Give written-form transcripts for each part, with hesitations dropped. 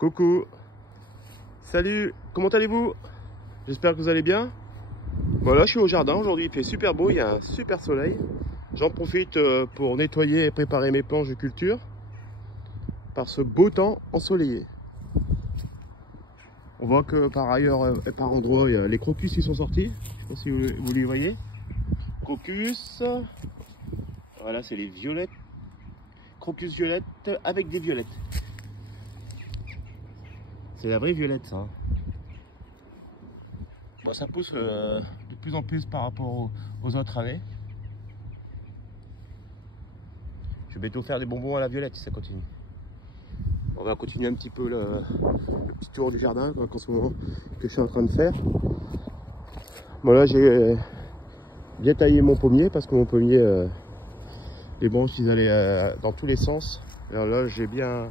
Coucou. Salut, comment allez-vous? J'espère que vous allez bien. Voilà, je suis au jardin aujourd'hui, il fait super beau, il y a un super soleil. J'en profite pour nettoyer et préparer mes planches de culture par ce beau temps ensoleillé. On voit que par ailleurs, par endroits, les crocus ils sont sortis. Je sais pas si vous les voyez. Crocus. Voilà, c'est les violettes. Crocus violette avec des violettes. C'est la vraie violette, ça. Bon, ça pousse de plus en plus par rapport aux autres années. Je vais bientôt faire des bonbons à la violette si ça continue. On va continuer un petit peu le petit tour du jardin en ce moment que je suis en train de faire. Bon, là j'ai bien taillé mon pommier parce que mon pommier, les branches ils allaient dans tous les sens. Alors là j'ai bien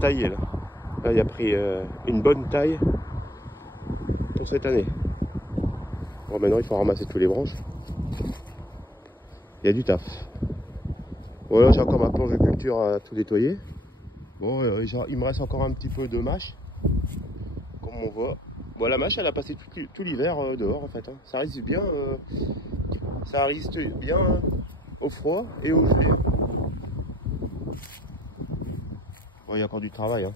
taillé là. Là il a pris une bonne taille pour cette année. Bon, maintenant il faut ramasser tous les branches. Il y a du taf. Voilà, j'ai encore ma planche de culture à tout nettoyer. Bon, il me reste encore un petit peu de mâche, comme on voit. Bon, la mâche, elle a passé tout l'hiver dehors, en fait. Hein. Ça résiste bien au froid et au gelé. Bon, il y a encore du travail. Hein.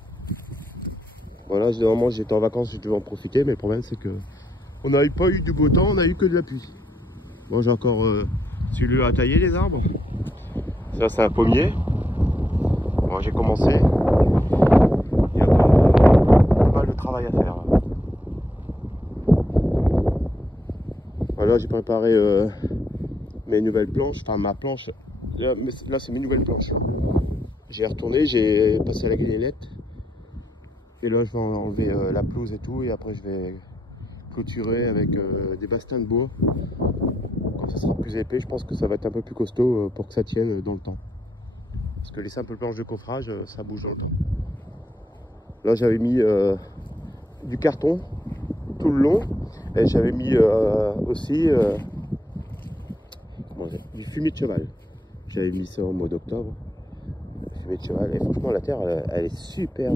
Voilà, normalement, j'étais en vacances, je devais en profiter, mais le problème, c'est que on n'a pas eu du beau temps, on n'a eu que de la pluie. Bon, j'ai encore celui-là à tailler, les arbres. Ça, c'est un pommier. Bon, j'ai commencé. Il y a pas mal de travail à faire. Voilà, j'ai préparé mes nouvelles planches. Enfin, ma planche. Là, c'est mes nouvelles planches. J'ai retourné, j'ai passé à la galinette. Et là, je vais enlever la pelouse et tout. Et après, je vais clôturer avec des bastins de bois. Quand ça sera plus épais, je pense que ça va être un peu plus costaud pour que ça tienne dans le temps. Parce que les simples planches de coffrage, ça bouge dans le temps. Là, j'avais mis du carton tout le long. Et j'avais mis aussi du fumier de cheval. J'avais mis ça au mois d'octobre. Fumier de cheval. Et franchement, la terre, elle est super,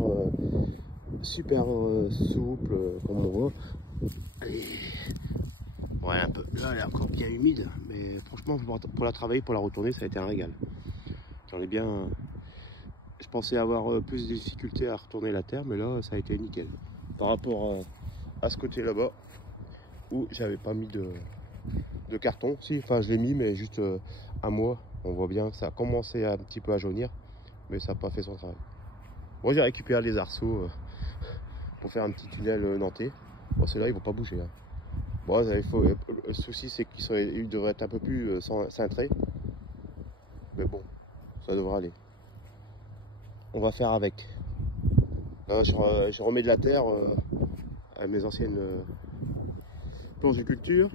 super souple, comme on voit. Ouais, un peu. Là, elle est encore bien humide. Mais franchement, pour la travailler, pour la retourner, ça a été un régal. J'en ai bien. Je pensais avoir plus de difficultés à retourner la terre, mais là, ça a été nickel. Par rapport à ce côté là-bas, où j'avais pas mis de carton. Si, enfin, je l'ai mis, mais juste un mois. On voit bien que ça a commencé un petit peu à jaunir, mais ça n'a pas fait son travail. Moi, j'ai récupéré les arceaux pour faire un petit tunnel nantais. Bon, ceux-là, ils vont pas bouger. Hein. Bon, le souci, c'est qu'ils devraient être un peu plus cintrés. Mais bon, ça devrait aller. On va faire avec. Là, je remets de la terre à mes anciennes planches de culture.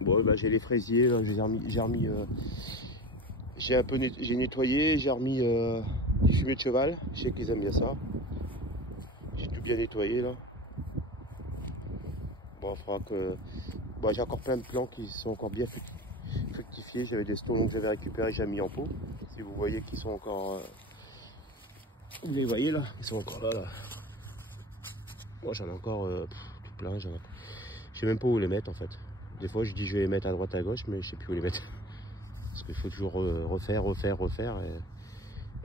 Bon, bah, j'ai les fraisiers, j'ai nettoyé, j'ai remis du fumier de cheval. Je sais qu'ils aiment bien ça. J'ai tout bien nettoyé là. Bon, il faudra que. Bon, j'ai encore plein de plants qui sont encore bien fructifiés. J'avais des stolons que j'avais récupérés, j'ai mis en pot. Si vous voyez qu'ils sont encore. Vous les voyez là, ils sont encore là. Moi j'en ai encore tout plein. Je sais même pas où les mettre en fait. Des fois je dis je vais les mettre à droite à gauche, mais je sais plus où les mettre. Parce qu'il faut toujours refaire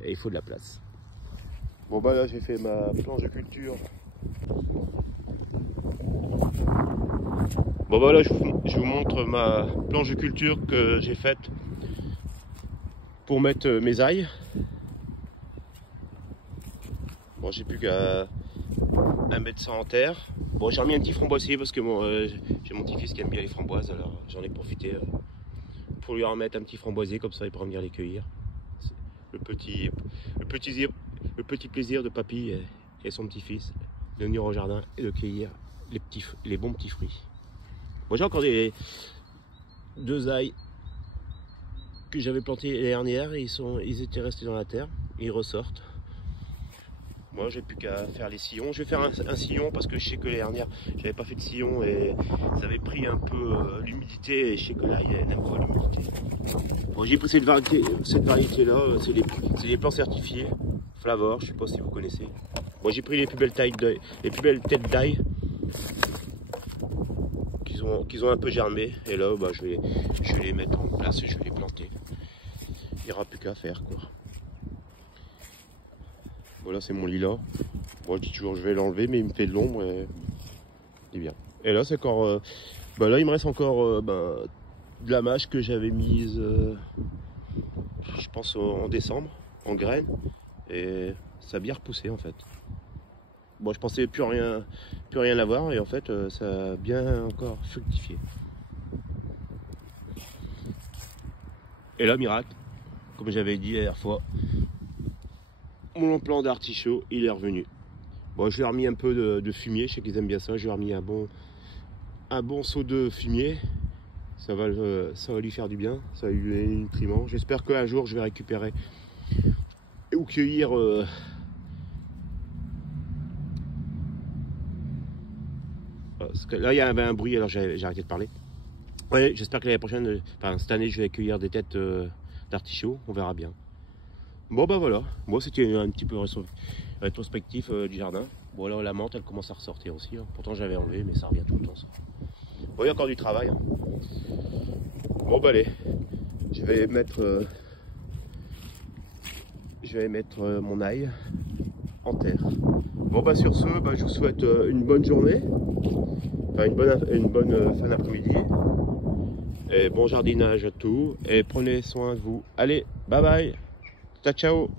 et il faut de la place. Bon bah là j'ai fait ma planche de culture. Bon bah là je vous montre ma planche de culture que j'ai faite pour mettre mes ailes. Bon, j'ai plus qu'à mettre ça en terre. Bon, j'ai remis un petit framboisier parce que j'ai mon petit-fils qui aime bien les framboises, alors j'en ai profité pour lui remettre un petit framboisier, comme ça il pourra venir les cueillir. Le petit plaisir de papy et son petit-fils, de venir au jardin et de cueillir les bons petits fruits. Bon, j'ai encore deux ails que j'avais plantés l'année dernière, ils étaient restés dans la terre, et ils ressortent. Moi, j'ai plus qu'à faire les sillons. Je vais faire un sillon parce que je sais que l'année dernière, j'avais pas fait de sillon et ça avait pris un peu l'humidité. Et je sais que là, il n'aime pas l'humidité. Bon, j'ai pris cette variété-là. C'est des plants certifiés. Flavor, je sais pas si vous connaissez. Moi j'ai pris les plus belles tailles les plus belles têtes d'ail qu'ils ont un peu germé. Et là bah, je vais les mettre en place et je vais les planter. Il n'y aura plus qu'à faire quoi. Voilà, c'est mon lilas. Moi je dis toujours je vais l'enlever, mais il me fait de l'ombre et il est bien. Et là c'est encore bah là il me reste encore de la mâche que j'avais mise je pense en décembre en graines, et ça a bien repoussé en fait. Bon, je pensais plus rien avoir, et en fait ça a bien encore fructifié. Et là, miracle, comme j'avais dit la dernière fois, mon plant d'artichaut il est revenu. Bon, je lui ai remis un peu de fumier, je sais qu'ils aiment bien ça. Je lui ai remis un bon seau de fumier. Ça va lui faire du bien, ça va lui donner une nutriments. J'espère qu'un jour je vais récupérer ou cueillir parce que là il y avait un bruit, alors j'ai arrêté de parler. Ouais, j'espère que l'année prochaine, enfin cette année, je vais cueillir des têtes d'artichaut, on verra bien. Bon bah voilà, moi c'était un petit peu rétrospectif du jardin. Bon là la menthe elle commence à ressortir aussi, hein. Pourtant j'avais enlevé mais ça revient tout le temps ça. Bon, il y a encore du travail, hein. Bon bah allez, je vais mettre mon ail en terre. Bon bah sur ce, bah, je vous souhaite une bonne journée, enfin une bonne fin d'après-midi. Et bon jardinage à tous, et prenez soin de vous. Allez, bye bye, ciao ciao.